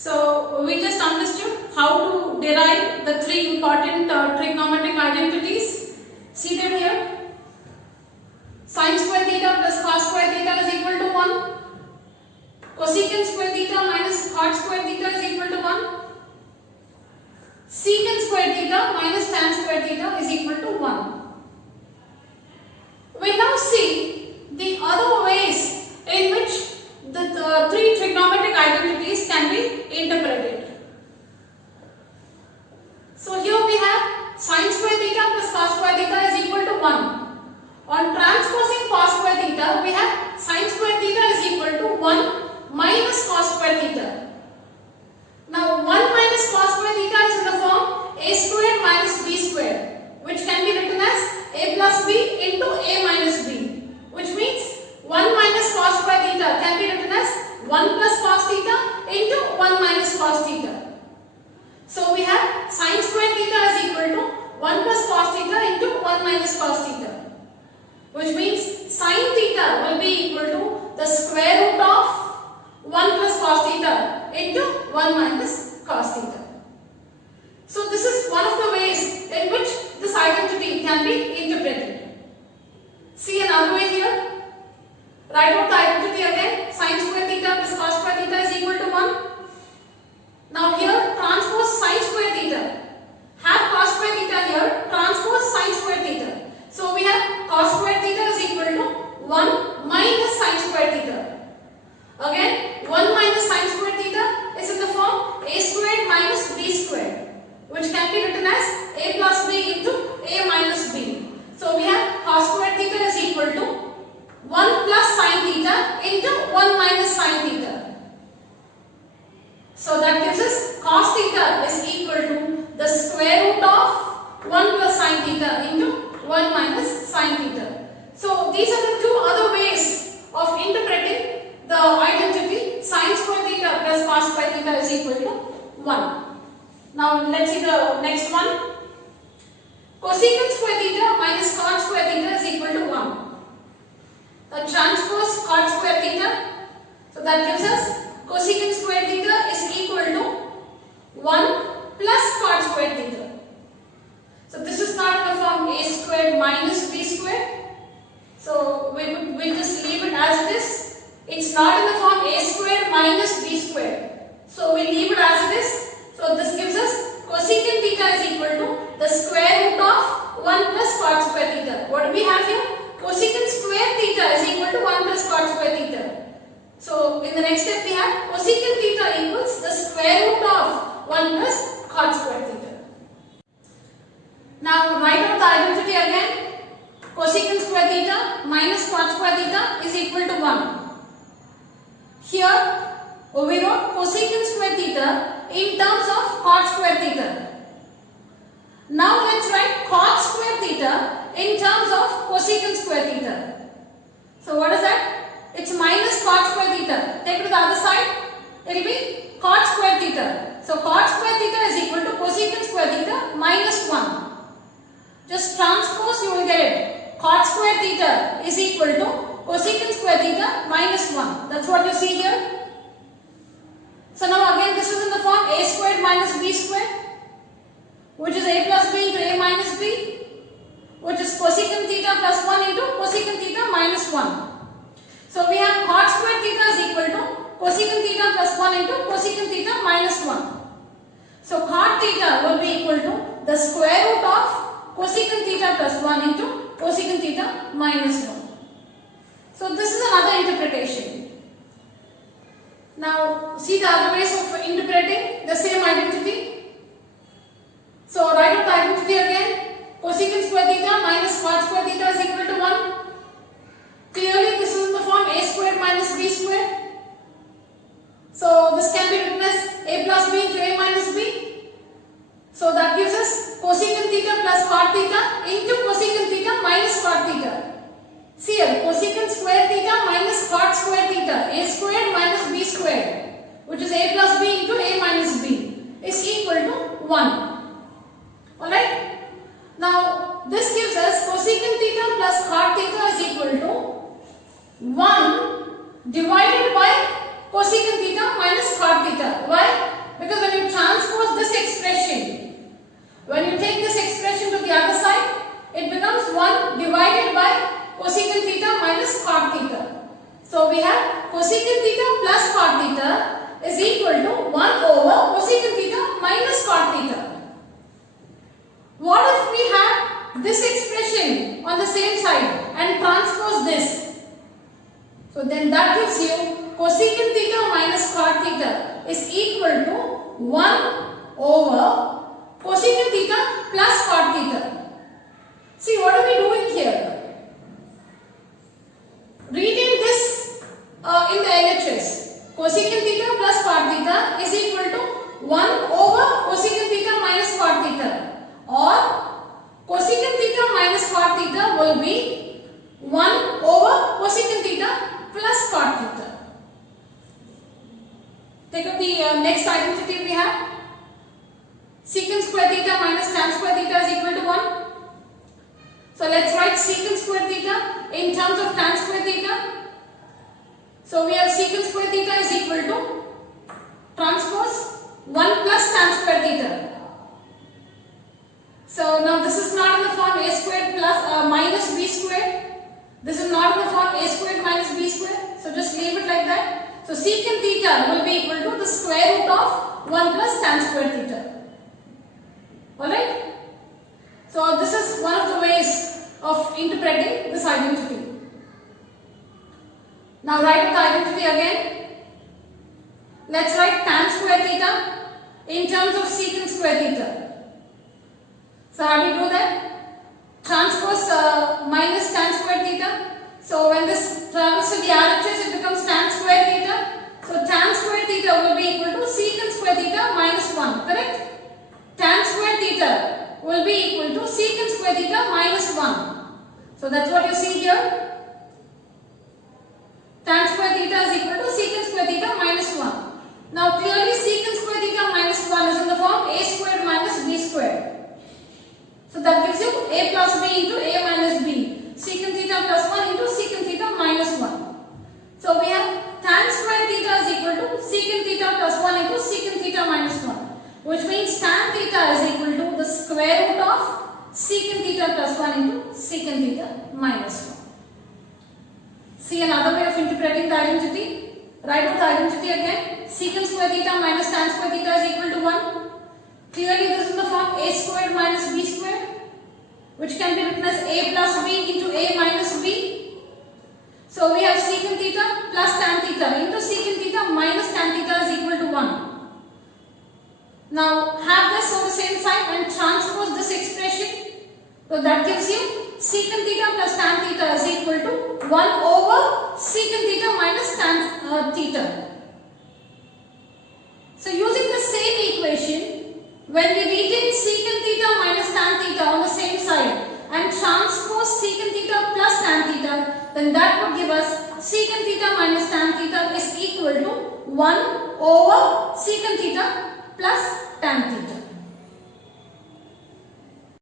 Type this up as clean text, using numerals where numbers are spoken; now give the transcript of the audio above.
So we just understood how to derive the three important trigonometric identities. See them here. Sin square theta plus cos square theta is equal to 1. Cosecant square theta minus cot square theta is equal to 1. Secant square theta minus tan square theta is equal to 1. We now see the other ways in which the three trigonometric identities can be interpreted. So here we have sin square theta plus cos square theta is equal to 1. On transposing cos square theta, we have sin square theta is equal to 1 minus cos square theta. Now 1 minus cos square theta is in the form a square minus b square, which can be written as a plus b into a minus b, which means 1 minus cos square theta can be written as 1 plus cos theta into 1 minus cos theta. So we have sin square theta is equal to 1 plus cos theta into 1 minus cos theta, which means sin theta will be equal to the square root of 1 plus cos theta into 1 minus cos theta. So this is one of the ways in which this identity can be interpreted. See another way here. Write out the identity again. Sin square theta plus cos square theta is equal to 1. Now here transpose sin square theta. Have cos square theta here. Transpose sin square theta. So we have cos square theta is equal to 1 minus sin square theta. Again 1 minus sin square theta is in the form a squared minus b squared, which can be written as a plus b into a minus b. So we have cos square theta is equal to 1 plus sin theta into 1 minus sin theta. So that gives us cos theta is equal to the square root of 1 plus sin theta into 1 minus sin theta. So these are the two other ways of interpreting the identity sin square theta plus cos square theta is equal to 1. Now let's see the next one. Cosecant square theta minus cot square theta is equal to 1. The transpose cot square theta. So that gives us cosecant square theta is equal to 1 plus cot square theta. So this is not in the form a squared minus b squared. So we'll just leave it as it is. It's not in the form a squared minus b squared. So we'll leave it as it is. So this gives us cosecant theta is equal to the square root of 1 plus cot square theta. What do we have here? Cosecant square theta is equal to 1 plus cot square theta. So in the next step we have cosecant theta equals the square root of 1 plus cot square theta. Now write out the identity again. Cosecant square theta minus cot square theta is equal to 1. Here we wrote cosecant square theta in terms of cot square theta. Now let's write cot square theta in terms of cosecant square theta. So what is that? It's minus cot square theta. Take it to the other side. It will be cot square theta. So cot square theta is equal to cosecant square theta minus 1. Just transpose, you will get it. Cot square theta is equal to cosecant square theta minus 1. That's what you see here. So now again this is in the form a squared minus b squared, which is a plus b into a minus b, which is cosecant theta plus 1 into cosecant theta minus 1. So we have cot square theta is equal to cosecant theta plus 1 into cosecant theta minus 1. So cot theta will be equal to the square root of cosecant theta plus 1 into cosecant theta minus 1. So this is another interpretation. Now see the other ways of interpreting the same identity. So write out the identity again. Cosecant square theta minus cot square theta is equal to 1. Clearly this is in the form a squared minus b squared. So this can be written as a plus b into a minus b. So that gives us cosecant theta plus cot theta into cosecant theta minus cot theta. See here, cosecant square theta minus cot square theta, a squared minus b squared, which is a plus b into a minus b, is equal to 1. Alright? Now this gives us cosecant theta plus cot theta is equal to 1 divided by cosecant theta minus cot theta. Why? Because when you transpose this expression, when you take this expression to the other side, it becomes 1 divided by cosecant theta minus cot theta. So we have cosecant theta plus cot theta is equal to 1 over cosecant theta minus cot theta. What if we have this expression on the same side and transpose this? So then that gives you cosecant theta minus cot theta is equal to 1 over cosecant theta plus cot theta. See, what are we doing here? Reading this in the LHS, cosecant theta plus cot theta is equal to 1 over cosecant theta minus cot theta, or cosecant theta minus cot theta will be 1 over cosecant theta plus cot theta. Take up the next identity we have. Secant square theta minus tan square theta is equal to 1. So let's write secant square theta in terms of tan square theta. So we have secant square theta is equal to transpose 1 plus tan square theta. So now this is not in the form a squared plus minus b squared. This is not in the form a squared minus b squared. So just leave it like that. So secant theta will be equal to the square root of 1 plus tan square theta. Alright? So this is one of the ways of interpreting this identity. Now write the identity again. Let's write tan square theta in terms of secant square theta. So how do you do that? Transpose minus tan square theta. So when this travels to the RHS, it becomes tan square theta. So tan square theta will be equal to secant square theta minus 1, correct? Tan square theta will be equal to secant square theta minus 1. So that's what you see here. Tan square theta is equal to secant square theta minus 1. Now clearly secant square theta minus 1 is in the form a squared minus b squared. So that gives you a plus b into a minus b. Secant theta plus 1 into secant theta minus 1. So we have tan square theta is equal to secant theta plus 1 into secant theta minus 1. Which means tan theta is equal to the square root of secant theta plus 1 into secant theta minus 1. See another way of interpreting the identity. Write out the identity again. Secant square theta minus tan square theta is equal to 1. Clearly this is in the form a squared minus b squared, which can be written as a plus b into a minus b. So we have secant theta plus tan theta into secant theta minus tan theta is equal to 1. Now have this on the same side and transpose this expression. So that gives you secant theta plus tan theta is equal to 1 over secant theta minus tan theta. So using the same equation, when we retain secant theta minus tan theta on the same side and transpose secant theta plus tan theta, then that would give us secant theta minus tan theta is equal to 1 over secant theta plus tan theta.